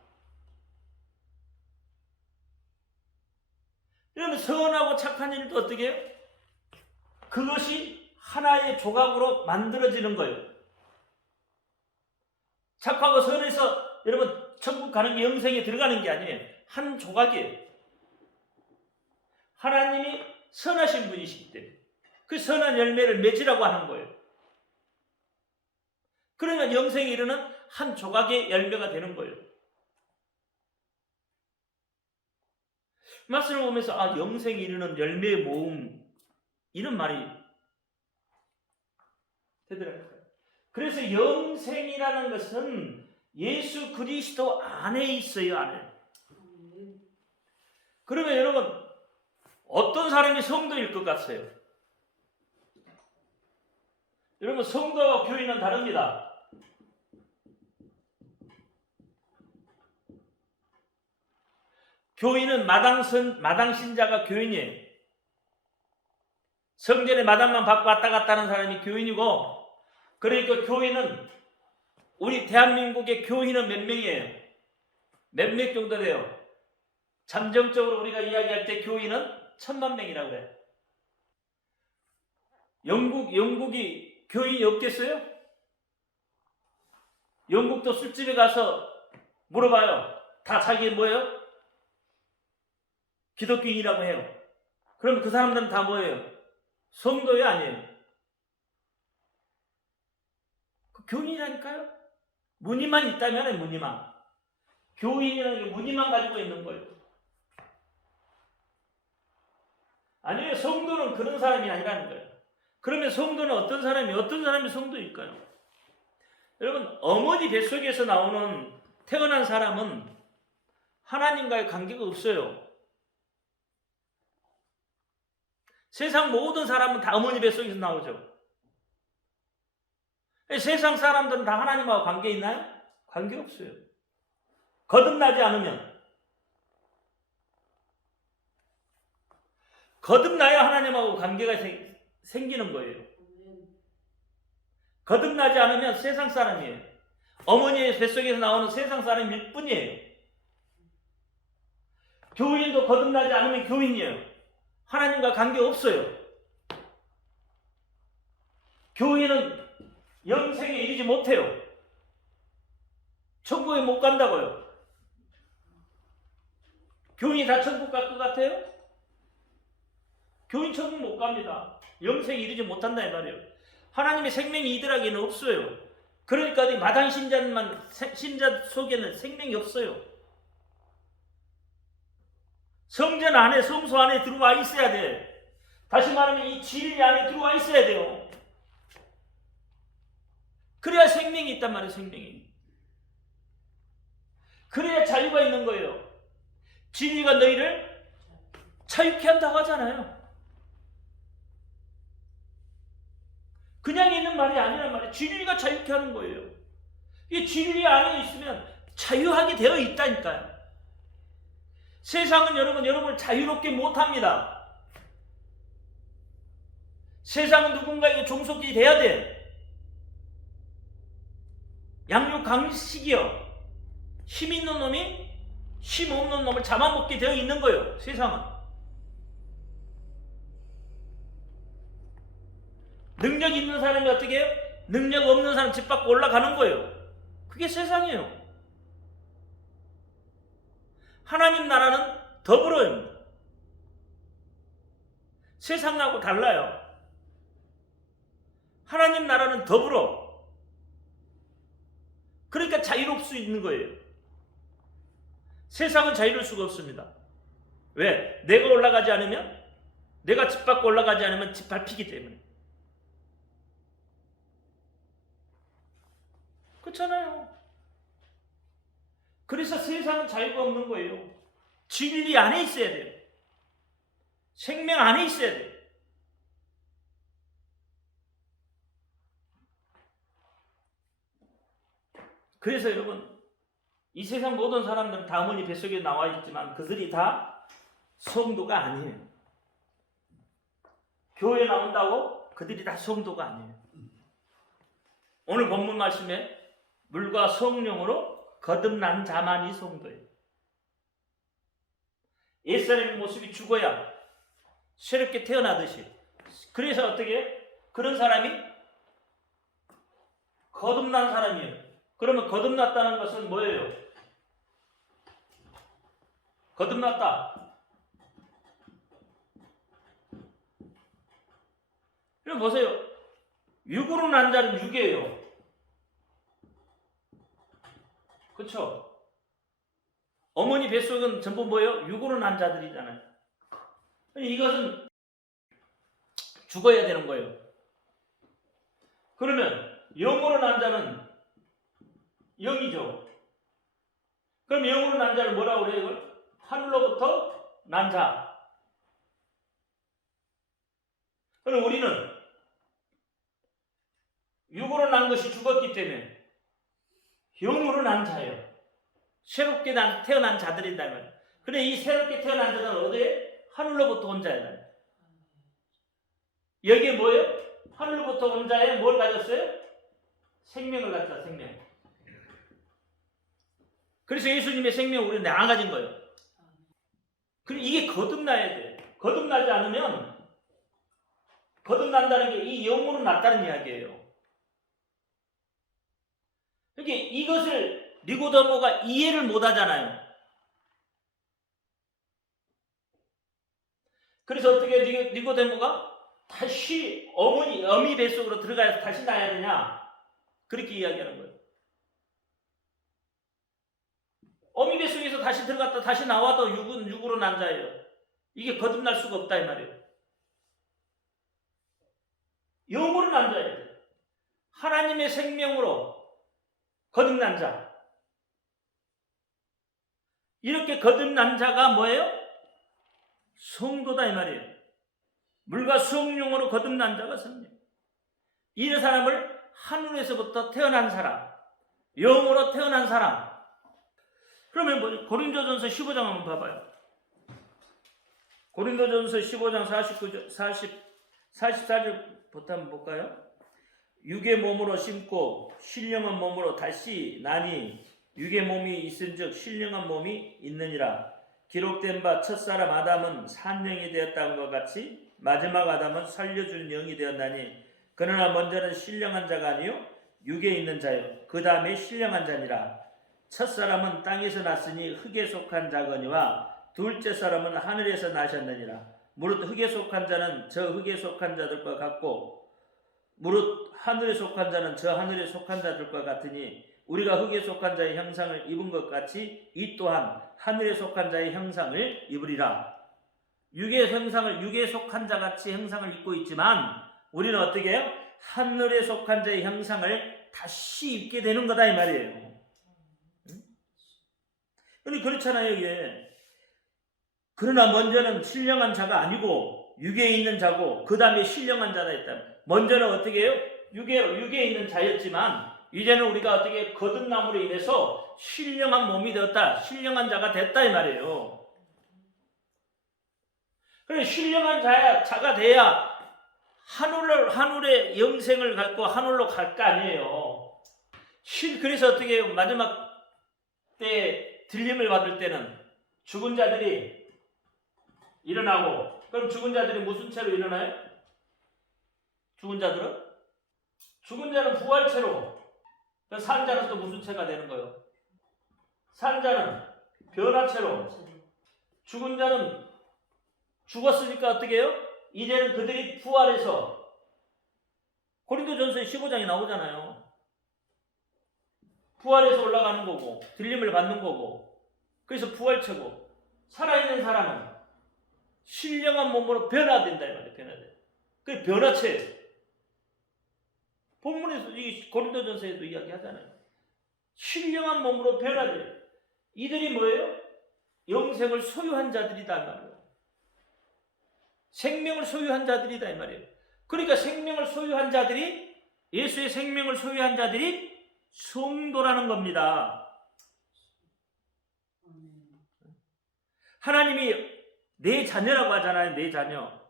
이러면 선하고 착한 일도 어떻게 해요? 그것이 하나의 조각으로 만들어지는 거예요. 착하고 선해서 여러분 천국 가는 게 영생에 들어가는 게 아니에요. 한 조각이에요. 하나님이 선하신 분이시기 때문에 그 선한 열매를 맺으라고 하는 거예요. 그러면 영생에 이르는 한 조각의 열매가 되는 거예요. 말씀을 보면서 영생에 이르는 열매의 모음 이런 말이 되더라고요. 그래서 영생이라는 것은 예수 그리스도 안에 있어요. 안에. 그러면 여러분 어떤 사람이 성도일 것 같아요? 여러분 성도와 교인은 다릅니다. 교인은 마당 신자가 교인이에요. 성전에 마당만 받고 왔다 갔다 하는 사람이 교인이고, 그러니까 교인은 우리 대한민국의 교인은 몇 명이에요? 몇 명 정도 돼요? 잠정적으로 우리가 이야기할 때 교인은 10,000,000명이라고 그래요. 영국이 교인이 없겠어요? 영국도 술집에 가서 물어봐요. 다 자기 뭐예요? 기독교인이라고 해요. 그럼 그 사람들은 다 뭐예요? 성도예요? 아니에요? 교인이라니까요? 무늬만 있다면 무늬만. 교인이라는 게 무늬만 가지고 있는 거예요. 아니에요. 성도는 그런 사람이 아니라는 거예요. 그러면 성도는 어떤 사람이 성도일까요? 여러분, 어머니 뱃속에서 태어난 사람은 하나님과의 관계가 없어요. 세상 모든 사람은 다 어머니 뱃속에서 나오죠. 세상 사람들은 다 하나님하고 관계 있나요? 관계 없어요. 거듭나지 않으면. 거듭나야 하나님하고 관계가 생기는 거예요. 거듭나지 않으면 세상 사람이에요. 어머니의 뱃속에서 나오는 세상 사람일 뿐이에요. 교인도 거듭나지 않으면 교인이에요. 하나님과 관계 없어요. 교인은 영생에 이르지 못해요. 천국에 못 간다고요. 교인이 다 천국 갈 것 같아요? 교인 천국 못 갑니다. 영생에 이르지 못한다 이 말이에요. 하나님의 생명이 이들에게는 없어요. 그러니까 이 마당 신자 속에는 생명이 없어요. 성전 안에, 성소 안에 들어와 있어야 돼. 다시 말하면 이 진리 안에 들어와 있어야 돼요. 그래야 생명이 있단 말이에요. 생명이. 그래야 자유가 있는 거예요. 진리가 너희를 자유케 한다고 하잖아요. 그냥 있는 말이 아니란 말이에요. 진리가 자유케 하는 거예요. 이 진리 안에 있으면 자유하게 되어 있다니까요. 세상은 여러분을 자유롭게 못합니다. 세상은 누군가에게 종속이 돼야 돼. 양육 강식이요. 힘 있는 놈이 힘 없는 놈을 잡아먹게 되어 있는 거예요. 세상은. 능력 있는 사람이 어떻게 해요? 능력 없는 사람 집 밖으로 올라가는 거예요. 그게 세상이에요. 하나님 나라는 더불어입니다. 세상하고 달라요. 하나님 나라는 더불어. 그러니까 자유로울 수 있는 거예요. 세상은 자유로울 수가 없습니다. 왜? 내가 올라가지 않으면, 내가 집 밖으로 올라가지 않으면 집 밟히기 때문에. 그렇잖아요. 그래서 세상은 자유가 없는 거예요. 진리 안에 있어야 돼요. 생명 안에 있어야 돼요. 그래서 여러분, 이 세상 모든 사람들은 다 어머니 뱃속에 나와 있지만 그들이 다 성도가 아니에요. 교회에 나온다고 그들이 다 성도가 아니에요. 오늘 본문 말씀에 물과 성령으로 거듭난 자만이 성도예요. 옛사람의 모습이 죽어야 새롭게 태어나듯이. 그래서 어떻게? 그런 사람이 거듭난 사람이에요. 그러면 거듭났다는 것은 뭐예요? 거듭났다. 그럼 보세요. 육으로 난 자는 육이에요. 그렇죠? 어머니 뱃속은 전부 뭐예요? 육으로 난 자들이잖아요. 이것은 죽어야 되는 거예요. 그러면 영으로 난 자는 영이죠. 그럼 영으로 난 자를 뭐라고 그래요? 이걸? 하늘로부터 난 자. 그럼 우리는 육으로 난 것이 죽었기 때문에 영으로 난 자예요. 새롭게 태어난 자들이다. 그런데 이 새롭게 태어난 자들은 어디에? 하늘로부터 온 자예요. 여기에 뭐예요? 하늘로부터 온 자에 뭘 가졌어요? 생명을 갖다, 생명. 그래서 예수님의 생명을 우리는 안 가진 거예요. 그리고 이게 거듭나야 돼. 거듭나지 않으면, 거듭난다는 게 이 영으로 났다는 이야기예요. 그러니까 이것을 니고데모가 이해를 못 하잖아요. 그래서 어떻게 니고데모가 다시 어미 뱃속으로 들어가서 다시 나야 되냐? 그렇게 이야기하는 거예요. 어미 뱃속에서 다시 들어갔다 다시 나와도 육은 육으로 난 자예요. 이게 거듭날 수가 없다 이 말이에요. 영으로 난 자예요. 하나님의 생명으로 거듭난 자. 이렇게 거듭난 자가 뭐예요? 성도다 이 말이에요. 물과 성령으로 거듭난 자가 성령. 이런 사람을 하늘에서부터 태어난 사람, 영으로 태어난 사람. 그러면 뭐 고린도전서 15장 한번 봐봐요. 고린도전서 15장 44절부터 한번 볼까요? 육의 몸으로 심고 신령한 몸으로 다시 나니 육의 몸이 있은즉 신령한 몸이 있느니라. 기록된 바 첫사람 아담은 산령이 되었다는 것 같이 마지막 아담은 살려준 영이 되었나니 그러나 먼저는 신령한 자가 아니요 육에 있는 자요 그 다음에 신령한 자니라. 첫사람은 땅에서 났으니 흙에 속한 자거니와 둘째 사람은 하늘에서 나셨느니라. 무릇 흙에 속한 자는 저 흙에 속한 자들과 같고 무릇 하늘에 속한 자는 저 하늘에 속한 자들과 같으니 우리가 흙에 속한 자의 형상을 입은 것 같이 이 또한 하늘에 속한 자의 형상을 입으리라. 육에 속한 자 같이 형상을 입고 있지만 우리는 어떻게 해요? 하늘에 속한 자의 형상을 다시 입게 되는 거다 이 말이에요. 그렇잖아요 이게. 그러나 먼저는 신령한 자가 아니고 육에 있는 자고 그 다음에 신령한 자가 있다. 먼저는 어떻게 해요? 육에 있는 자였지만 이제는 우리가 어떻게 거듭남으로 인해서 신령한 몸이 되었다. 신령한 자가 됐다 이 말이에요. 그래 신령한 자가 돼야 하늘의 영생을 갖고 하늘로 갈 거 아니에요. 그래서 어떻게 해요? 마지막 때 들림을 받을 때는 죽은 자들이 일어나고 그럼 죽은 자들이 무슨 채로 일어나요? 죽은 자는 부활체로 산 자는 또 무슨 체가 되는 거예요? 산 자는 변화체로 죽은 자는 죽었으니까 어떻게 해요? 이제는 그들이 부활해서 고린도전서 15장에 나오잖아요. 부활해서 올라가는 거고 들림을 받는 거고 그래서 부활체고 살아있는 사람은 신령한 몸으로 변화된다 이 말이에요. 변화돼. 그게 변화체예요. 본문에서 이 고린도전서에도 이야기하잖아요. 신령한 몸으로 변화돼요. 이들이 뭐예요? 영생을 소유한 자들이다 이 말이에요. 생명을 소유한 자들이다 이 말이에요. 그러니까 생명을 소유한 자들이 예수의 생명을 소유한 자들이 성도라는 겁니다. 하나님이 내 자녀라고 하잖아요. 내 자녀.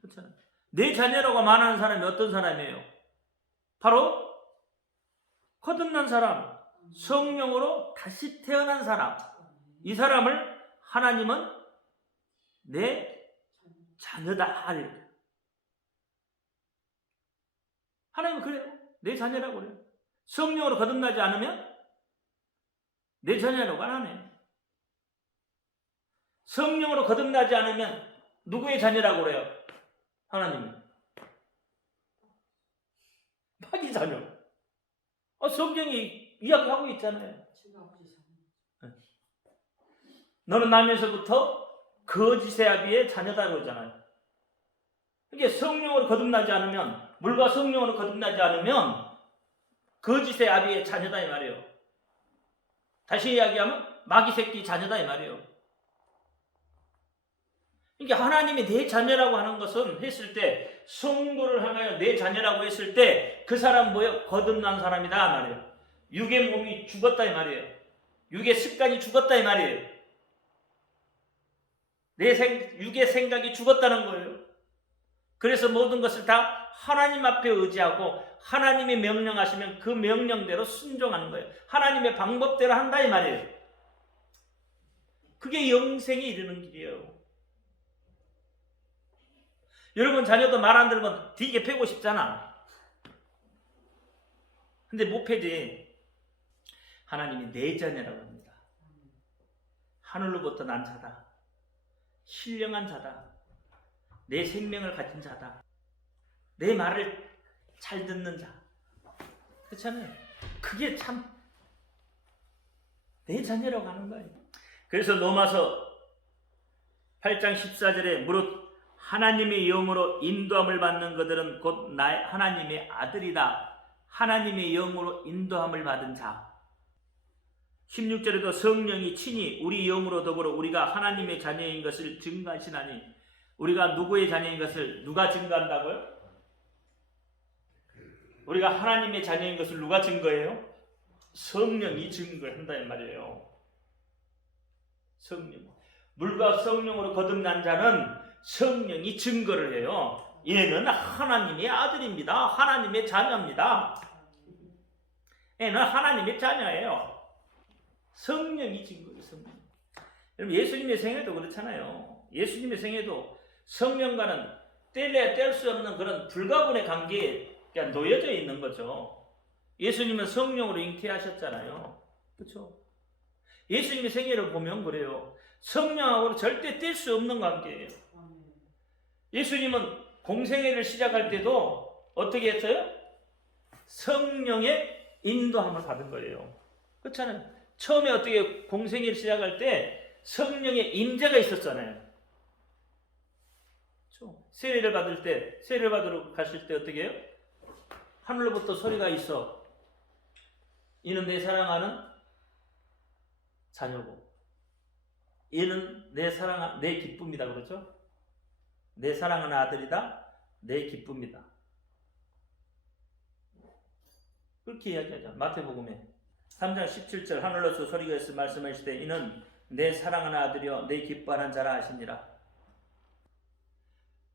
그렇잖아요. 내 자녀라고 말하는 사람이 어떤 사람이에요? 바로 거듭난 사람, 성령으로 다시 태어난 사람. 이 사람을 하나님은 내 자녀다. 하나님은 그래요. 내 자녀라고 그래요. 성령으로 거듭나지 않으면 내 자녀라고 안 하네. 성령으로 거듭나지 않으면 누구의 자녀라고 그래요? 하나님. 마귀 자녀. 성경이 이야기하고 있잖아요. 너는 나면서부터 거짓의 아비의 자녀다고 그러잖아요. 이게 성령으로 거듭나지 않으면 물과 성령으로 거듭나지 않으면 거짓의 아비의 자녀다 이 말이에요. 다시 이야기하면 마귀 새끼 자녀다 이 말이에요. 그러니까 하나님이 내 자녀라고 하는 것은 했을 때 성도를 향하여 내 자녀라고 했을 때 그 사람 뭐예요? 거듭난 사람이다 말이에요. 육의 몸이 죽었다 이 말이에요. 육의 습관이 죽었다 이 말이에요. 육의 생각이 죽었다는 거예요. 그래서 모든 것을 다 하나님 앞에 의지하고 하나님이 명령하시면 그 명령대로 순종하는 거예요. 하나님의 방법대로 한다 이 말이에요. 그게 영생에 이르는 길이에요. 여러분 자녀도 말 안 들으면 되게 패고 싶잖아. 근데 못 패지. 하나님이 내 자녀라고 합니다. 하늘로부터 난 자다. 신령한 자다. 내 생명을 가진 자다. 내 말을 잘 듣는 자. 그렇잖아요. 그게 참 내 자녀라고 하는 거예요. 그래서 로마서 8장 14절에 무릇 하나님의 영으로 인도함을 받는 그들은 곧 하나님의 아들이다. 하나님의 영으로 인도함을 받은 자. 16절에도 성령이 친히 우리 영으로 더불어 우리가 하나님의 자녀인 것을 증거하시나니 우리가 누구의 자녀인 것을 누가 증거한다고요? 우리가 하나님의 자녀인 것을 누가 증거해요? 성령이 증거를 한다는 말이에요. 성령. 물과 성령으로 거듭난 자는 성령이 증거를 해요. 얘는 하나님의 아들입니다. 하나님의 자녀입니다. 얘는 하나님의 자녀예요. 성령이 증거예요. 성령. 여러분 예수님의 생애도 그렇잖아요. 예수님의 생애도 성령과는 뗄래야 뗄 수 없는 그런 불가분의 관계에 놓여져 있는 거죠. 예수님은 성령으로 잉태하셨잖아요. 그렇죠? 예수님의 생애를 보면 그래요. 성령하고는 절대 뗄 수 없는 관계예요. 예수님은 공생애를 시작할 때도 어떻게 했어요? 성령의 인도함을 받은 거예요. 그렇잖아요. 처음에 어떻게 공생애를 시작할 때 성령의 임재가 있었잖아요. 그렇죠? 세례를 받으러 가실 때 어떻게 해요? 하늘로부터 소리가 있어. 이는 내 사랑하는 자녀고, 이는 내 기쁨이다. 그렇죠? 내 사랑하는 아들이다. 내 기쁨이다. 그렇게 이야기하죠. 마태복음에 3장 17절 하늘로서 소리가 있어 말씀하시되 이는 내 사랑하는 아들이여 내 기뻐하는 자라 하시니라.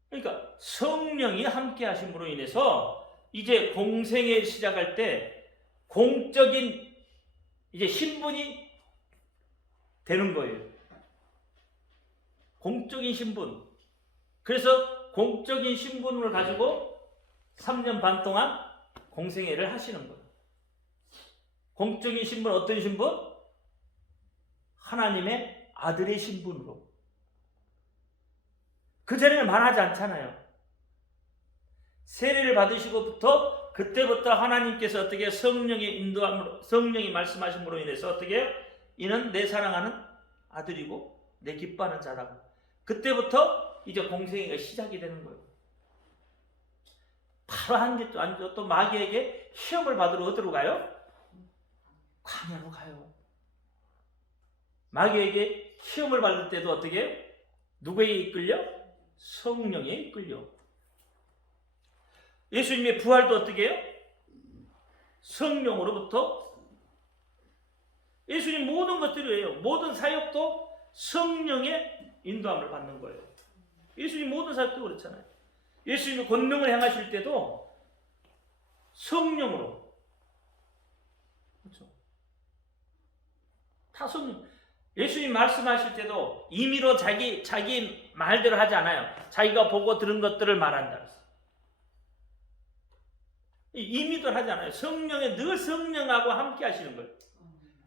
그러니까 성령이 함께 하심으로 인해서 이제 공생애 시작할 때 공적인 이제 신분이 되는 거예요. 공적인 신분. 그래서 공적인 신분을 가지고 3년 반 동안 공생애를 하시는 거예요. 공적인 신분, 어떤 신분? 하나님의 아들의 신분으로. 그전에는 말하지 않잖아요. 세례를 받으시고부터 그때부터 하나님께서 어떻게 성령의 인도함으로, 성령이 말씀하심으로 인해서 어떻게 이는 내 사랑하는 아들이고 내 기뻐하는 자라고. 그때부터 이제 공생애가 시작이 되는 거예요. 바로 한 게 또 아니죠. 또 마귀에게 시험을 받으러 어디로 가요? 광야로 가요. 마귀에게 시험을 받을 때도 어떻게? 누구에게 이끌려? 성령에 이끌려. 예수님의 부활도 어떻게 해요? 성령으로부터. 예수님 모든 것들이에요. 모든 사역도 성령의 인도함을 받는 거예요. 예수님 모든 사역도 그렇잖아요. 예수님이 권능을 행하실 때도 성령으로. 그렇죠? 다 성령. 예수님 말씀하실 때도 임의로 자기 말대로 하지 않아요. 자기가 보고 들은 것들을 말한다. 임의도 하지 않아요. 성령에 늘 성령하고 함께 하시는 거예요.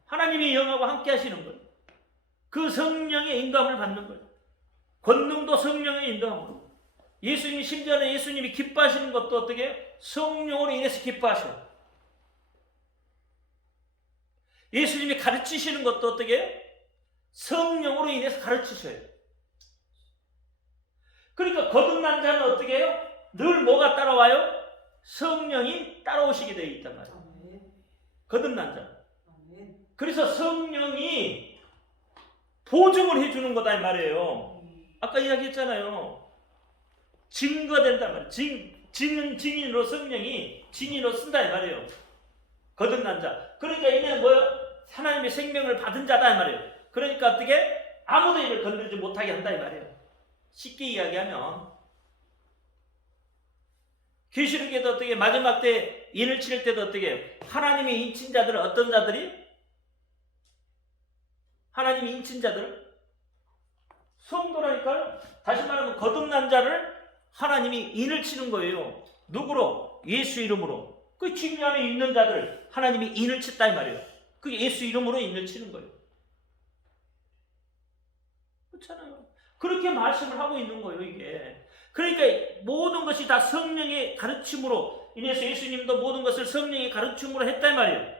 하나님의 영하고 함께 하시는 거예요. 그 성령의 인도함을 받는 거예요. 권능도 성령의 인도함으로. 예수님이 심지어는 예수님이 기뻐하시는 것도 어떻게? 성령으로 인해서 기뻐하셔요. 예수님이 가르치시는 것도 어떻게? 성령으로 인해서 가르치셔요. 그러니까 거듭난 자는 어떻게 해요? 늘 뭐가 따라와요? 성령이 따라오시게 되어 있단 말이에요. 거듭난 자. 그래서 성령이 보증을 해주는 거다 이 말이에요. 아까 이야기했잖아요. 증거된단 말이에요. 증인으로 성령이 증인으로 쓴다 이 말이에요. 거듭난 자. 그러니까 이는 뭐요? 하나님의 생명을 받은 자다 이 말이에요. 그러니까 어떻게? 아무도 이를 건드리지 못하게 한다 이 말이에요. 쉽게 이야기하면 계시록에도 어떻게 마지막 때 인을 치를 때도 어떻게 하나님의 인친 자들은 어떤 자들이? 하나님의 인친 자들 성도라니까요. 다시 말하면 거듭난 자를 하나님이 인을 치는 거예요. 누구로? 예수 이름으로. 그 지금 안에 있는 자들 하나님이 인을 쳤다 이 말이에요. 그게 예수 이름으로 인을 치는 거예요. 그렇잖아요. 그렇게 말씀을 하고 있는 거예요 이게. 그러니까 모든 것이 다 성령의 가르침으로 인해서 예수님도 모든 것을 성령의 가르침으로 했단 말이에요.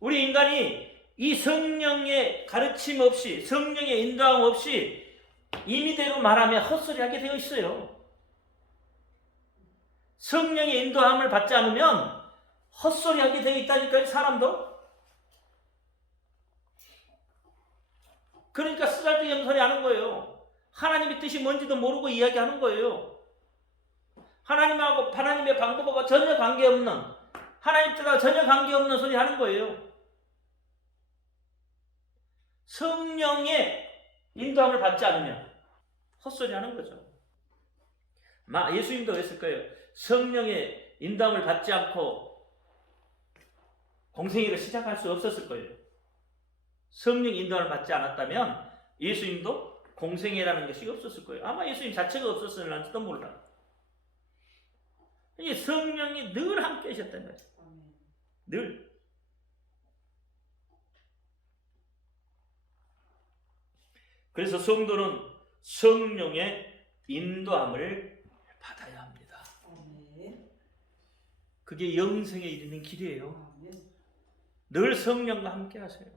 우리 인간이 이 성령의 가르침 없이 성령의 인도함 없이 임의대로 말하면 헛소리하게 되어 있어요. 성령의 인도함을 받지 않으면 헛소리하게 되어 있다니까요. 사람도. 그러니까 쓰잘데기 없는 소리 하는 거예요. 하나님의 뜻이 뭔지도 모르고 이야기하는 거예요. 하나님하고 하나님의 방법하고 전혀 관계없는, 하나님 뜻하고 전혀 관계없는 소리 하는 거예요. 성령의 인도함을 받지 않으면 헛소리 하는 거죠. 예수님도 그랬을 거예요. 성령의 인도함을 받지 않고 공생애를 시작할 수 없었을 거예요. 성령 인도함을 받지 않았다면 예수님도 공생애라는 것이 없었을 거예요. 아마 예수님 자체가 없었을지도 몰라. 이 성령이 늘 함께 하셨단 말이에요. 늘. 그래서 성도는 성령의 인도함을 받아야 합니다. 그게 영생에 이르는 길이에요. 늘 성령과 함께 하세요.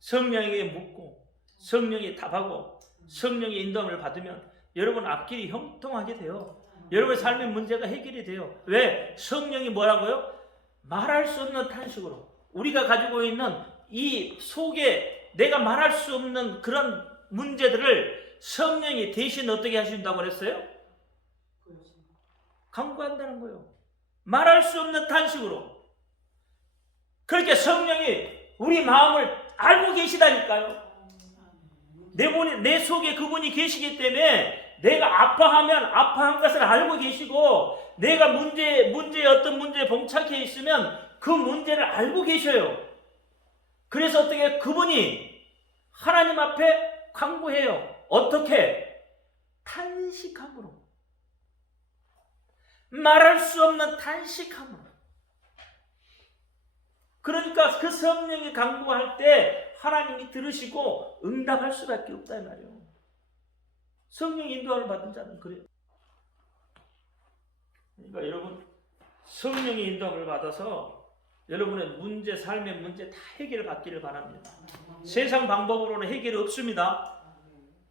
성령에게 묻고 성령이 답하고 성령의 인도함을 받으면 여러분 앞길이 형통하게 돼요. 여러분의 삶의 문제가 해결이 돼요. 왜? 성령이 뭐라고요? 말할 수 없는 탄식으로 우리가 가지고 있는 이 속에 내가 말할 수 없는 그런 문제들을 성령이 대신 어떻게 하신다고 그랬어요? 강구한다는 거예요. 말할 수 없는 탄식으로. 그렇게 성령이 우리 마음을 알고 계시다니까요. 내 속에 그분이 계시기 때문에 내가 아파하면 아파한 것을 알고 계시고, 내가 어떤 문제에 봉착해 있으면 그 문제를 알고 계셔요. 그래서 어떻게 그분이 하나님 앞에 간구해요. 어떻게? 탄식함으로. 말할 수 없는 탄식함으로. 그러니까 그 성령이 간구할 때 하나님이 들으시고 응답할 수밖에 없다 이 말이에요. 성령 인도함을 받은 자는 그래요. 그러니까 여러분 성령의 인도함을 받아서 여러분의 문제, 삶의 문제 다 해결을 받기를 바랍니다. 세상 방법으로는 해결이 없습니다.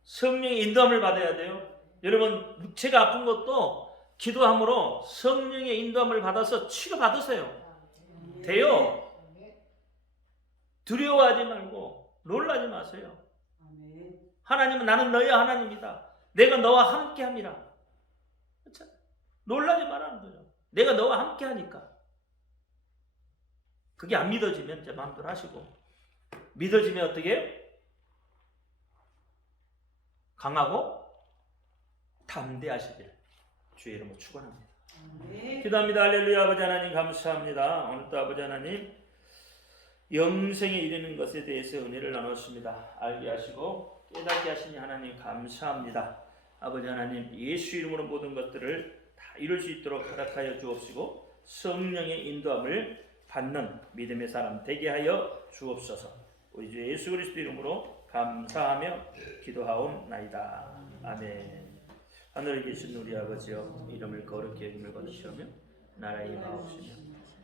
성령의 인도함을 받아야 돼요. 여러분 육체가 아픈 것도 기도함으로 성령의 인도함을 받아서 치료받으세요. 돼요. 두려워하지 말고 놀라지 마세요. 하나님은 나는 너의 하나님이다. 내가 너와 함께함이라. 그렇죠? 놀라지 말라는 거죠. 내가 너와 함께하니까. 그게 안 믿어지면 이제 마음대로 하시고, 믿어지면 어떻게 해요? 강하고 담대하시길 주의 이름으로 축원합니다. 기도합니다. 할렐루야. 아버지 하나님 감사합니다. 오늘도 아버지 하나님 영생에 이르는 것에 대해서 은혜를 나눴습니다. 알게 하시고 깨닫게 하시니 하나님 감사합니다. 아버지 하나님 예수 이름으로 모든 것들을 다 이룰 수 있도록 허락하여 주옵시고 성령의 인도함을 받는 믿음의 사람 되게 하여 주옵소서. 우리 주 예수 그리스도 이름으로 감사하며 기도하옵나이다. 아멘. 하늘에 계신 우리 아버지여, 이름을 거룩히 여김을 거두시오며 나라의 임하옵시며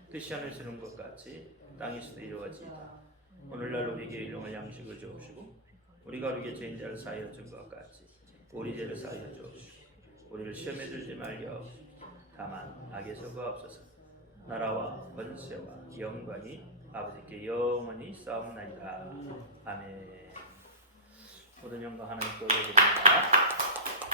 뜻이 하늘에서 이룬 것 같이 땅에서도 이루어지이다. 오늘날 우리에게 일용할 양식을 주옵시고 우리가 우리에게 죄인자를 사하여 준 것 같이 우리 죄를 사하여 주옵시고 우리를 시험에 들지 말게 하옵시고 다만 악에서 구하옵소서. 나라와 권세와 영광이 아버지께 영원히 싸움나이다. 아멘. 모든 영광 하나님께 올려드립니다.